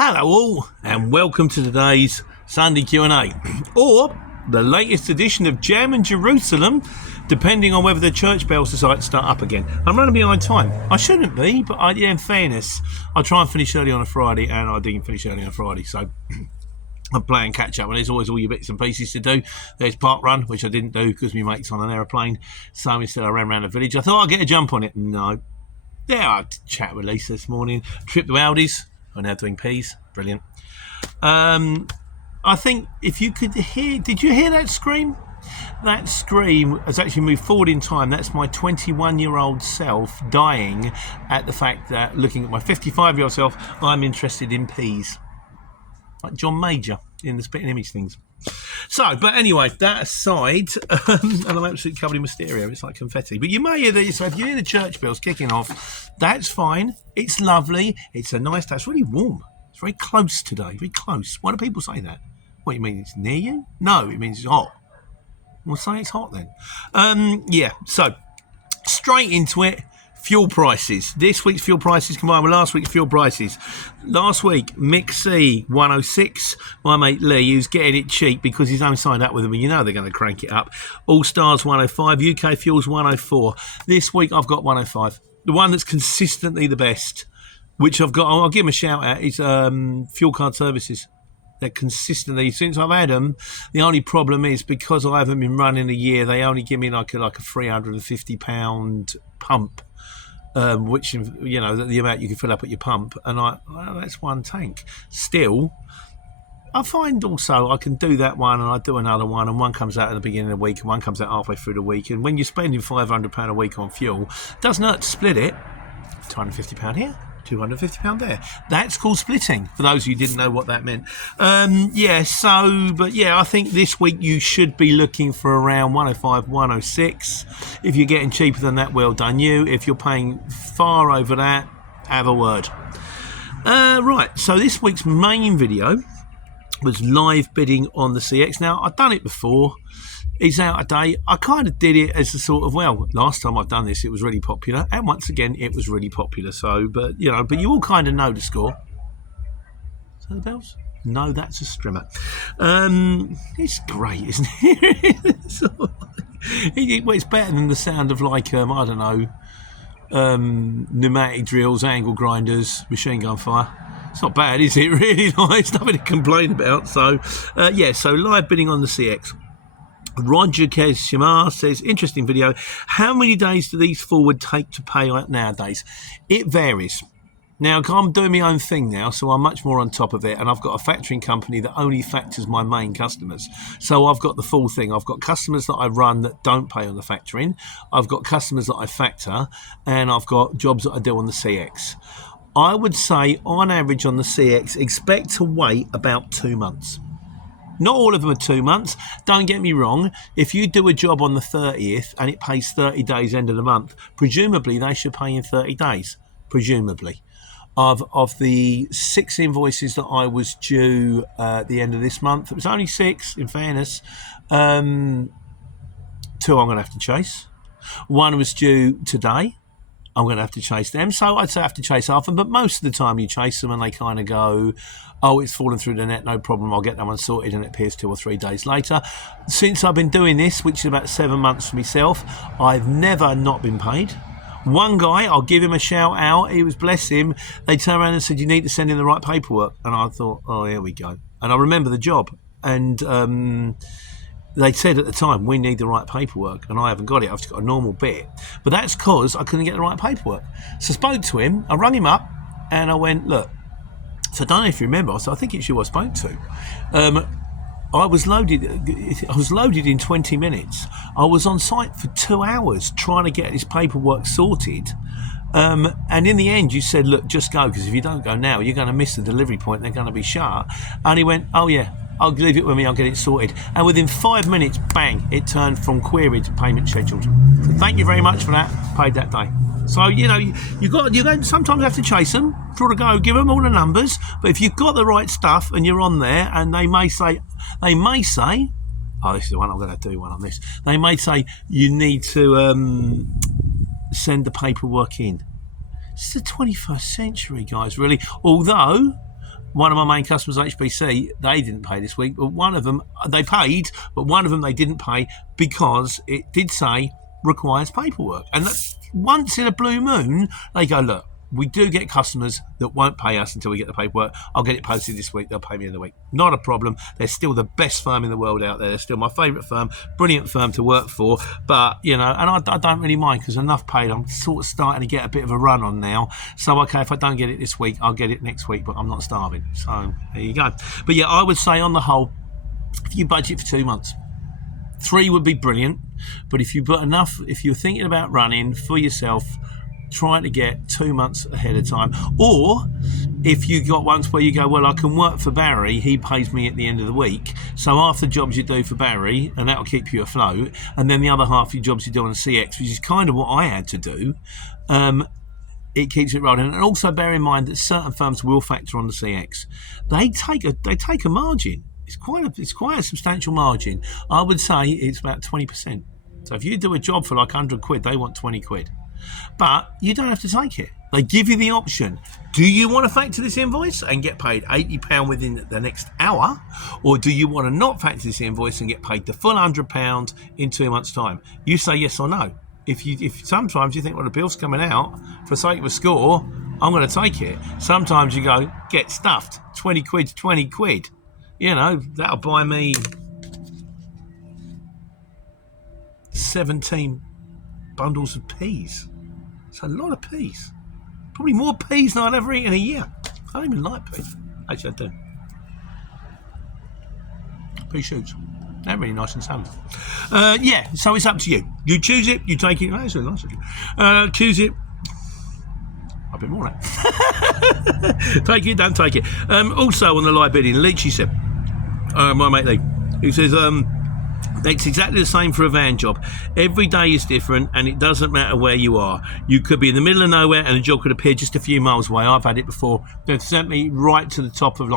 Hello all, and welcome to today's Sunday Q&A, or the latest edition of Jam and Jerusalem, depending on whether the church bells decide to start up again. I'm running behind time. I shouldn't be, but in fairness, I try and finish early on a Friday, and I didn't finish early on a Friday, so I'm playing catch up, and there's always all your bits and pieces to do. There's park run, which I didn't do because my mate's on an aeroplane, so instead I ran around the village. I thought I'd get a jump on it. No. Yeah, I had to chat with Lisa this morning. Trip to Aldi's. I'm now doing peas. Brilliant. I think if you could hear... Did you hear that scream? That scream has actually moved forward in time. That's my 21-year-old self dying at the fact that, looking at my 55-year-old self, I'm interested in peas. Like John Major in the Spitting Image things. So, but anyway, that aside, and I'm absolutely covered in Mysterio. It's like confetti. But you may hear that. So if you hear the church bells kicking off, that's fine. It's lovely. It's a nice day. It's really warm. It's very close today. Very close. Why do people say that? What, you mean it's near you? No, it means it's hot. Well, say it's hot then. Yeah, so straight into it. Fuel prices. This week's fuel prices combined with last week's fuel prices. Last week, Misc 106. My mate Lee, who's getting it cheap because he's only signed up with them, and you know they're going to crank it up. All Stars 105. UK Fuels 104. This week I've got 105. The one that's consistently the best, which I've got, I'll give them a shout out, is Fuel Card Services. They're consistently, since I've had them, the only problem is because I haven't been running a year, they only give me like a £350 pump. Which, you know, the amount you can fill up at your pump, and that's one tank. Still, I find also I can do that one and I do another one, and one comes out at the beginning of the week and one comes out halfway through the week. And when you're spending £500 a week on fuel, it doesn't hurt to split it. £250 here, £250 there. That's called splitting, for those of you who didn't know what that meant. But I think this week you should be looking for around 105, 106. If you're getting cheaper than that, well done you. If you're paying far over that, have a word. Right, so this week's main video was live bidding on the CX. Now, I've done it before. It's out of date. I kind of did it as a sort of, well, last time I've done this, it was really popular. And once again, it was really popular. So, but you all kind of know the score. Is that the bells? No, that's a strimmer. It's great, isn't it? It's better than the sound of like, I don't know, pneumatic drills, angle grinders, machine gun fire. It's not bad, is it? Really nice. Nothing to complain about. So, so live bidding on the CX. Roger Keshamar says, interesting video. How many days do these forward take to pay out nowadays? It varies. Now, I'm doing my own thing now, so I'm much more on top of it. And I've got a factoring company that only factors my main customers. So I've got the full thing. I've got customers that I run that don't pay on the factoring. I've got customers that I factor. And I've got jobs that I do on the CX. I would say, on average on the CX, expect to wait about 2 months. Not all of them are 2 months. Don't get me wrong. If you do a job on the 30th and it pays 30 days end of the month, presumably they should pay in 30 days. Presumably. Of the 6 invoices that I was due at the end of this month, it was only 6, in fairness. 2 I'm going to have to chase. 1 was due today. I'm going to have to chase them. So I'd say I have to chase half them. But most of the time you chase them and they kind of go, oh, it's fallen through the net, no problem, I'll get that one sorted, and it appears 2 or 3 days later. Since I've been doing this, which is about 7 months for myself, I've never not been paid. One guy, I'll give him a shout out, he was, bless him, they turned around and said, you need to send in the right paperwork. And I thought, oh, here we go. And I remember the job. And they said at the time, we need the right paperwork, and I haven't got it. I've just got a normal bit. But that's because I couldn't get the right paperwork. So I spoke to him, I rang him up, and I went, look, so I don't know if you remember, so I think it's you I spoke to. I was loaded in 20 minutes. I was on site for 2 hours trying to get this paperwork sorted. And in the end, you said, look, just go, because if you don't go now, you're going to miss the delivery point. They're going to be shut. And he went, oh, yeah, I'll leave it with me. I'll get it sorted. And within 5 minutes, bang, it turned from queried to payment scheduled. So thank you very much for that. Paid that day. So, you sometimes have to chase them, sort of go, give them all the numbers. But if you've got the right stuff and you're on there, and they may say, oh, this is the one I'm going to do one on this. They may say, you need to send the paperwork in. It's the 21st century, guys, really. Although, one of my main customers, HBC, they didn't pay this week, but one of them, they paid, but one of them they didn't pay because it did say requires paperwork. And once in a blue moon, they go, look, we do get customers that won't pay us until we get the paperwork. I'll get it posted this week. They'll pay me in the week. Not a problem. They're still the best firm in the world out there. They're still my favourite firm, brilliant firm to work for. But, and I don't really mind because enough paid. I'm sort of starting to get a bit of a run on now. So, okay, if I don't get it this week, I'll get it next week, but I'm not starving. So, there you go. But, yeah, I would say on the whole, if you budget for 2 months, 3 would be brilliant. But if you're thinking about running for yourself, trying to get 2 months ahead of time. Or if you got ones where you go, well, I can work for Barry, he pays me at the end of the week, so half the jobs you do for Barry, and that'll keep you afloat, and then the other half of your jobs you do on the CX, which is kind of what I had to do, it keeps it rolling. And also bear in mind that certain firms will factor on the CX. They take a margin. It's quite a substantial margin. I would say it's about 20%. So if you do a job for like 100 quid, they want 20 quid. But you don't have to take it. They give you the option. Do you want to factor this invoice and get paid £80 within the next hour? Or do you want to not factor this invoice and get paid the full £100 in 2 months' time? You say yes or no. If sometimes you think, well, the bill's coming out, for the sake of a score, I'm going to take it. Sometimes you go, get stuffed. 20 quid's 20 quid. That'll buy me 17 bundles of peas. It's a lot of peas. Probably more peas than I'd ever eat in a year. I don't even like peas. Actually, I do. Pea shoots. They're really nice and salad. So it's up to you. You choose it, you take it. That's really nice. Choose it. A bit more of that. Take it, don't take it. Also on the live bidding, Leachy said, my mate Lee, he says, it's exactly the same for a van job. Every day is different and it doesn't matter where you are. You could be in the middle of nowhere and a job could appear just a few miles away. I've had it before. They've sent me right to the top of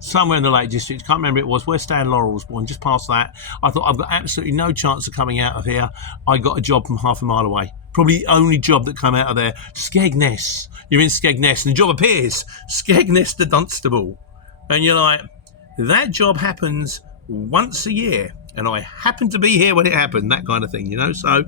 somewhere in the Lake District. Can't remember it was where Stan Laurel was born, just past that. I thought I've got absolutely no chance of coming out of here. I got a job from half a mile away. Probably the only job that came out of there. Skegness. You're in Skegness and the job appears. Skegness to Dunstable. And you're like, that job happens once a year and I happen to be here when it happened, that kind of thing, So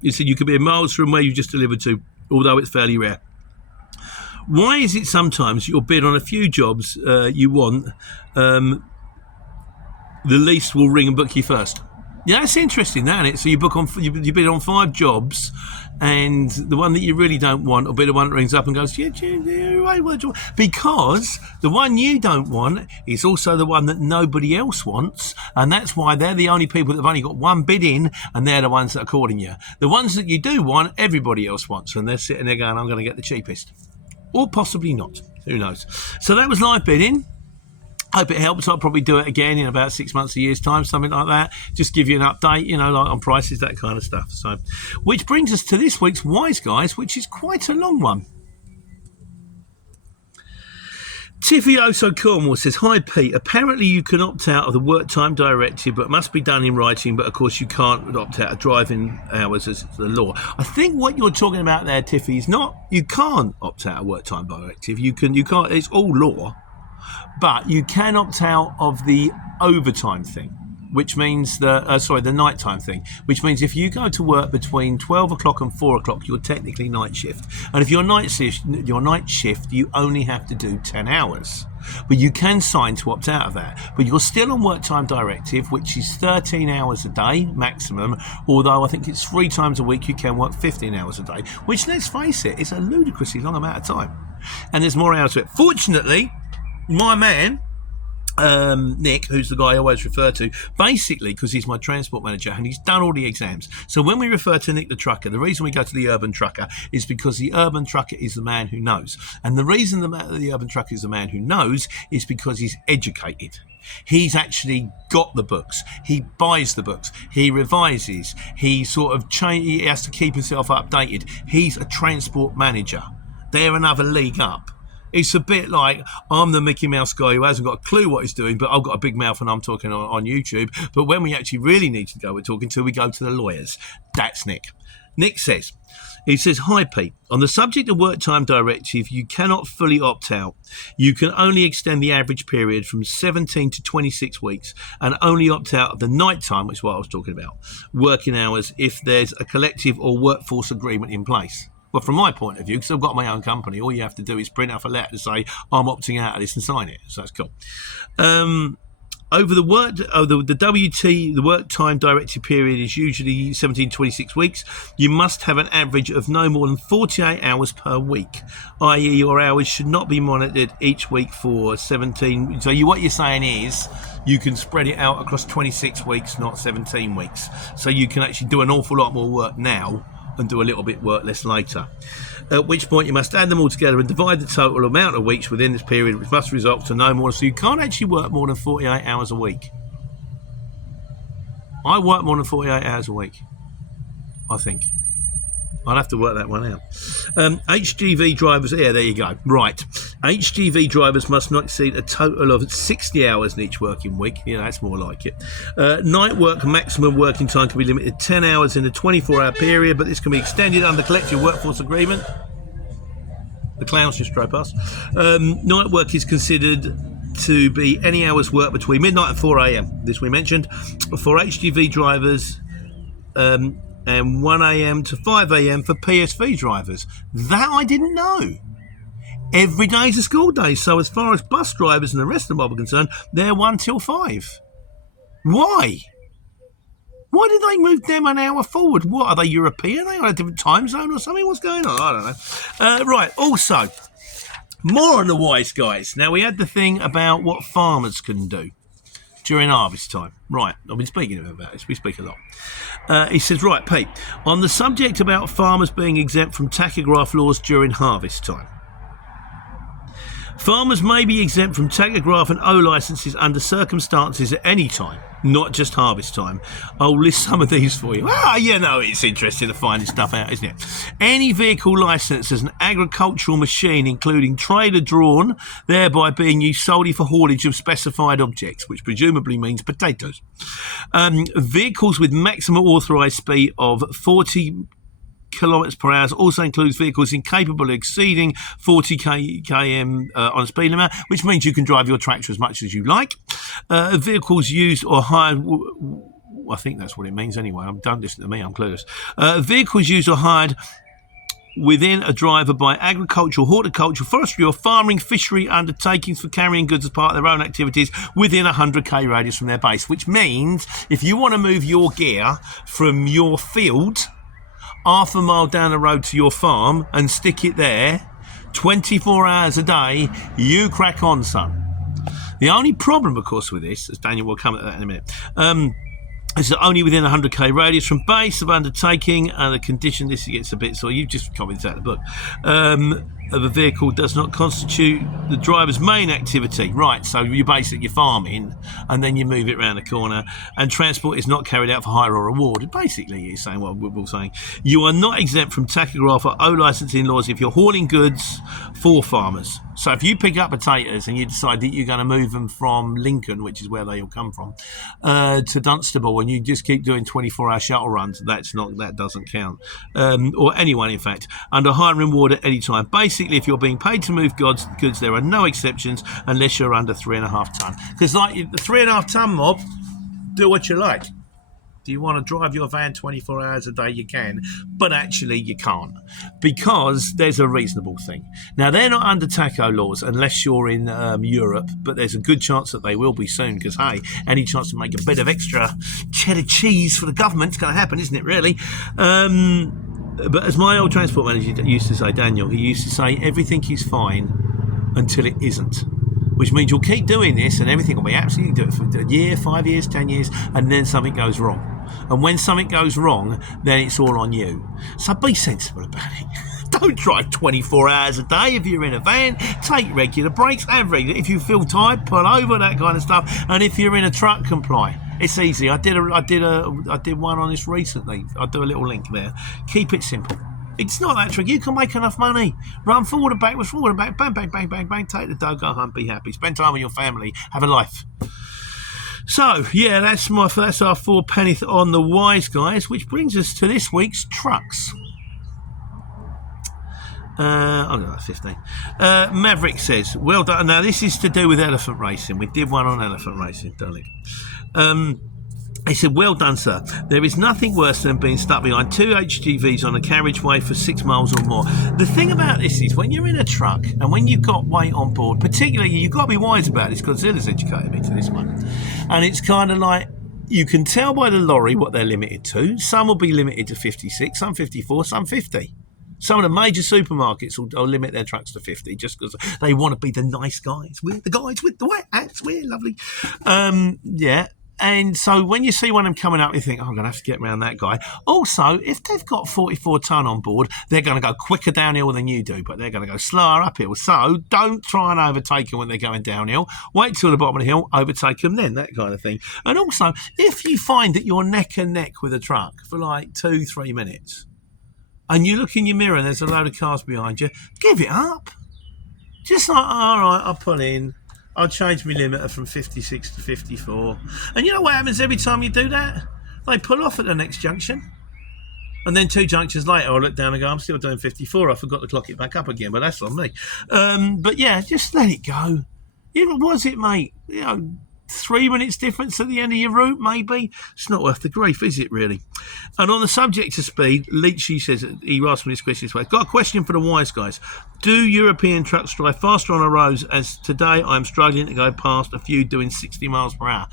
you said you could be miles from where you just delivered to, although it's fairly rare. Why is it sometimes you'll bid on a few jobs you want, the least will ring and book you first? Yeah, that's interesting, isn't it? So you bid on 5 jobs, and the one that you really don't want will be the one that rings up and goes, yeah, right, because the one you don't want is also the one that nobody else wants, and that's why they're the only people that have only got one bid in, and they're the ones that are calling you. The ones that you do want, everybody else wants, and they're sitting there going, I'm going to get the cheapest. Or possibly not. Who knows? So that was live bidding. Hope it helps. I'll probably do it again in about 6 months, a year's time, something like that. Just give you an update, like on prices, that kind of stuff. So, which brings us to this week's Wise Guys, which is quite a long one. Tiffioso Cornwall says, hi Pete, apparently you can opt out of the work time directive but must be done in writing, but of course you can't opt out of driving hours as the law. I think what you're talking about there, Tiffy, is not, you can't opt out of work time directive. You can't, it's all law, but you can opt out of the overtime thing, which means the nighttime thing, which means if you go to work between 12 o'clock and 4 o'clock, you're technically night shift. And if you're night shift, you only have to do 10 hours. But you can sign to opt out of that. But you're still on work time directive, which is 13 hours a day maximum, although I think it's 3 times a week you can work 15 hours a day, which, let's face it, is a ludicrously long amount of time. And there's more hours to it. Fortunately, my man, Nick, who's the guy I always refer to, basically because he's my transport manager and he's done all the exams. So when we refer to Nick the trucker, the reason we go to the urban trucker is because the urban trucker is the man who knows. And the reason the urban trucker is the man who knows is because he's educated. He's actually got the books. He buys the books. He revises. He he has to keep himself updated. He's a transport manager. They're another league up. It's a bit like I'm the Mickey Mouse guy who hasn't got a clue what he's doing, but I've got a big mouth and I'm talking on YouTube. But when we actually really need to go, we go to the lawyers. That's Nick. Nick says, He says, hi Pete, on the subject of work time directive, you cannot fully opt out. You can only extend the average period from 17 to 26 weeks and only opt out of the night time, which is what I was talking about, working hours, if there's a collective or workforce agreement in place. Well, from my point of view, because I've got my own company, all you have to do is print off a letter to say, I'm opting out of this and sign it. So that's cool. Over the the work time directive period is usually 17 to 26 weeks. You must have an average of no more than 48 hours per week, i.e. your hours should not be monitored each week for 17. So what you're saying is you can spread it out across 26 weeks, not 17 weeks. So you can actually do an awful lot more work now and do a little bit work less later. At which point you must add them all together and divide the total amount of weeks within this period, which must result to no more. So you can't actually work more than 48 hours a week. I work more than 48 hours a week, I think. I'll have to work that one out. HGV drivers, yeah, there you go. Right. HGV drivers must not exceed a total of 60 hours in each working week. Yeah, that's more like it. Night work maximum working time can be limited to 10 hours in a 24-hour period, but this can be extended under collective workforce agreement. The clowns just drove past. Night work is considered to be any hours work between midnight and 4 a.m. This we mentioned. For HGV drivers, and 1 a.m. to 5 a.m. for PSV drivers. That I didn't know. Every day's a school day, so as far as bus drivers and the rest of them are concerned, they're 1 till 5. Why? Why did they move them an hour forward? What, are they European? Are they on a different time zone or something? What's going on? I don't know. Right, also, more on the wise guys. Now, we had the thing about what farmers can do during harvest time. Right, I've been speaking to him about this. We speak a lot. He says, right, Pete, on the subject about farmers being exempt from tachograph laws during harvest time. Farmers may be exempt from tachograph and O licences under circumstances at any time, not just harvest time. I'll list some of these for you. It's interesting to find this stuff out, isn't it? Any vehicle licensed as an agricultural machine, including trailer drawn, thereby being used solely for haulage of specified objects, which presumably means potatoes. Vehicles with maximum authorised speed of 40 kilometres per hour also includes vehicles incapable of exceeding 40 km on a speed limit, which means you can drive your tractor as much as you like. Vehicles used or hired, I think that's what it means anyway. Don't listen to me, I'm clueless. Vehicles used or hired within a driver by agricultural, horticultural, forestry or farming, fishery undertakings for carrying goods as part of their own activities within a 100k radius from their base, which means if you want to move your gear from your field half a mile down the road to your farm and stick it there 24 hours a day, you crack on, son. The only problem, of course, with this, as Daniel will come at that in a minute, is that only within a 100k radius from base of undertaking, and the condition, this gets a bit, so you've just commented out the book, of a vehicle does not constitute the driver's main activity. Right, so you're farming and then you move it around the corner, and transport is not carried out for hire or reward. Basically, you're saying what we're all saying. You are not exempt from tachograph or O licensing laws if you're hauling goods for farmers. So if you pick up potatoes and you decide that you're going to move them from Lincoln, which is where they all come from, to Dunstable, and you just keep doing 24-hour shuttle runs, that doesn't count. Or anyone, in fact, under hire and reward at any time. Basically, if you're being paid to move goods, there are no exceptions unless you're under 3.5 ton. Because like the 3.5 ton mob, do what you like. Do you want to drive your van 24 hours a day? You can, but actually you can't, because there's a reasonable thing. Now, they're not under tacho laws unless you're in Europe, but there's a good chance that they will be soon, because, hey, any chance to make a bit of extra cheddar cheese for the government's going to happen, isn't it, really? But as my old transport manager used to say, Daniel, he used to say, everything is fine until it isn't. Which means you'll keep doing this and everything will be absolutely good for a year, 5 years, 10 years, and then something goes wrong. And when something goes wrong, then it's all on you. So be sensible about it. Don't drive 24 hours a day if you're in a van. Take regular breaks. If you feel tired, pull over, that kind of stuff. And if you're in a truck, comply. It's easy. I did one on this recently. I'll do a little link there. Keep it simple. It's not that tricky. You can make enough money. Run forward and backwards, forward and back. Bang, bang, bang, bang, bang. Take the dough, go home, be happy. Spend time with your family. Have a life. So, yeah, that's our 4 penneth on the wise guys, which brings us to this week's trucks. I don't know, 15. Maverick says, well done. Now, this is to do with elephant racing. We did one on elephant racing, darling. He said, well done, sir. There is nothing worse than being stuck behind two HGVs on a carriageway for 6 miles or more. The thing about this is when you're in a truck and when you've got weight on board, particularly, you've got to be wise about this because Zilla's educated me to this one. And it's kind of like, you can tell by the lorry what they're limited to. Some will be limited to 56, some 54, some 50. Some of the major supermarkets will limit their trucks to 50 just because they want to be the nice guys. We're the guys with the white hats. We're lovely. Yeah. And so when you see one of them coming up, you think, oh, I'm going to have to get around that guy. Also, if they've got 44 tonne on board, they're going to go quicker downhill than you do, but they're going to go slower uphill. So don't try and overtake them when they're going downhill. Wait till the bottom of the hill, overtake them then, that kind of thing. And also, if you find that you're neck and neck with a truck for like 2-3 minutes, and you look in your mirror and there's a load of cars behind you, give it up. Just like, all right, I'll pull in. I'll change my limiter from 56 to 54. And you know what happens every time you do that? They pull off at the next junction. And then 2 junctions later, I'll look down and go, I'm still doing 54. I forgot to clock it back up again, but that's on me. But yeah, just let it go. What was it, mate? 3 minutes difference at the end of your route, maybe. It's not worth the grief, is it, really? And on the subject of speed, Leachy says, he asked me this question this way. Got a question for the wise guys. Do European trucks drive faster on the roads? As today, I'm struggling to go past a few doing 60 miles per hour.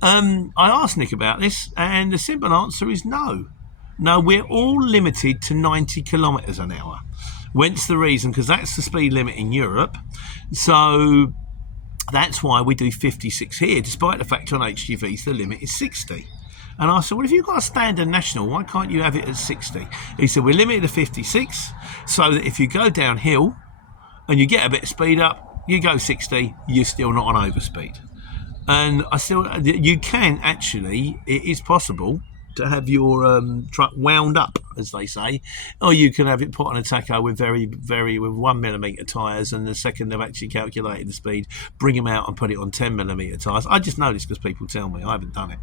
I asked Nick about this, and the simple answer is no. No, we're all limited to 90 kilometres an hour. Whence the reason, because that's the speed limit in Europe. So that's why we do 56 here, despite the fact on HGVs the limit is 60. And I said, well, if you've got a standard national, why can't you have it at 60? He said, we're limited to 56, so that if you go downhill and you get a bit of speed up, you go 60, you're still not on overspeed. And you can actually, it is possible to have your truck wound up, as they say, or you can have it put on a tacho with with 1 millimetre tyres, and the second they've actually calculated the speed, bring them out and put it on 10 millimetre tyres. I just know this because people tell me. I haven't done it.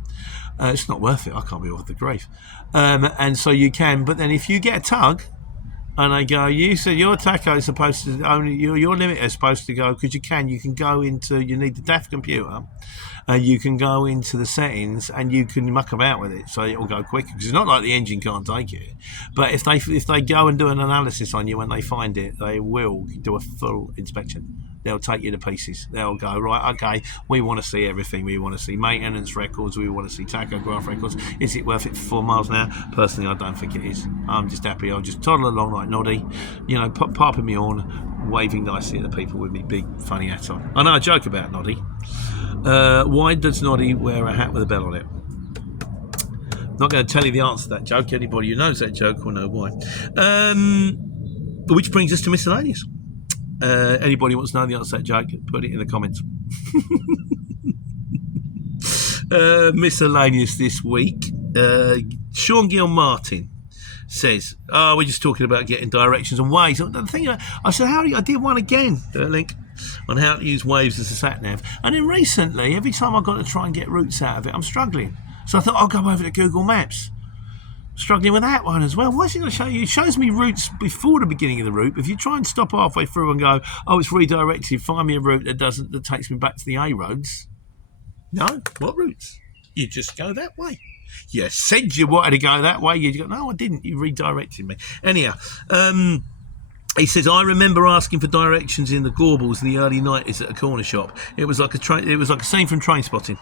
It's not worth it. I can't be off the grief. And so you can, but then if you get a tug and they go, you said your tacho is supposed to only, your limiter is supposed to go, because you can go into, you need the DAF computer, you can go into the settings and you can muck about with it so it'll go quicker, because it's not like the engine can't take it. But if they go and do an analysis on you when they find it, they will do a full inspection. They'll take you to pieces. They'll go, right, okay, we want to see everything. We want to see maintenance records. We want to see tachograph records. Is it worth it for 4 miles an hour? Personally, I don't think it is. I'm just happy. I'll just toddle along like Noddy, popping me on, waving nicely at the people with me big funny hat on. I know a joke about Noddy. Why does Noddy wear a hat with a bell on it? I'm not going to tell you the answer to that joke. Anybody who knows that joke will know why. Which brings us to miscellaneous. Anybody wants to know the answer to that joke, put it in the comments. Miscellaneous this week. Sean Gill Martin says, we're just talking about getting directions and waves. The thing, I said, I did one again, link on how to use waves as a sat nav. And then recently, every time I've got to try and get routes out of it, I'm struggling. So I thought I'll go over to Google Maps. Struggling with that one as well. What's it going to show you? It shows me routes before the beginning of the route. If you try and stop halfway through and go, it's redirected, find me a route that takes me back to the A roads. No, what routes? You just go that way. You said you wanted to go that way. You go, no, I didn't. You redirected me. Anyhow, he says, I remember asking for directions in the Gorbals in the early 90s at a corner shop. It was like a scene from Train Spotting.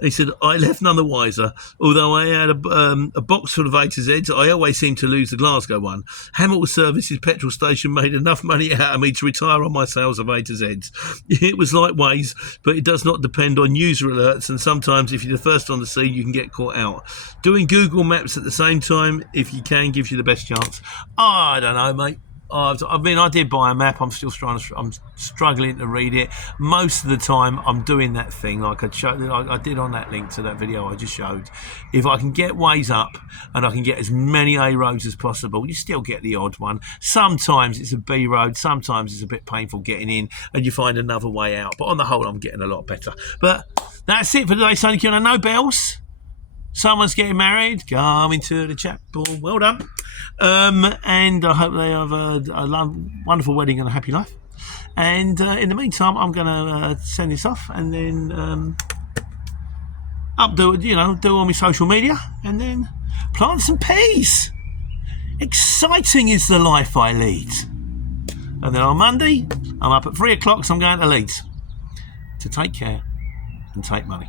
He said, I left none the wiser. Although I had a box full of A to Zs, I always seemed to lose the Glasgow one. Hamilton Services petrol station made enough money out of me to retire on my sales of A to Zs. It was like Waze, but it does not depend on user alerts, and sometimes if you're the first on the scene, you can get caught out. Doing Google Maps at the same time, if you can, gives you the best chance. I don't know, mate. I did buy a map. I'm still I'm struggling to read it. Most of the time, I'm doing that thing like I did on that link to that video I just showed. If I can get ways up and I can get as many A roads as possible, you still get the odd one. Sometimes it's a B road. Sometimes it's a bit painful getting in, and you find another way out. But on the whole, I'm getting a lot better. But that's it for today, Sonny Q. No bells. someone's getting married, coming to the chapel. Well done. And I hope they have a wonderful wedding and a happy life. And in the meantime, I'm going to send this off and then do all my social media and then plant some peas. Exciting is the life I lead. And then on Monday, I'm up at 3 o'clock, so I'm going to Leeds to take care and take money.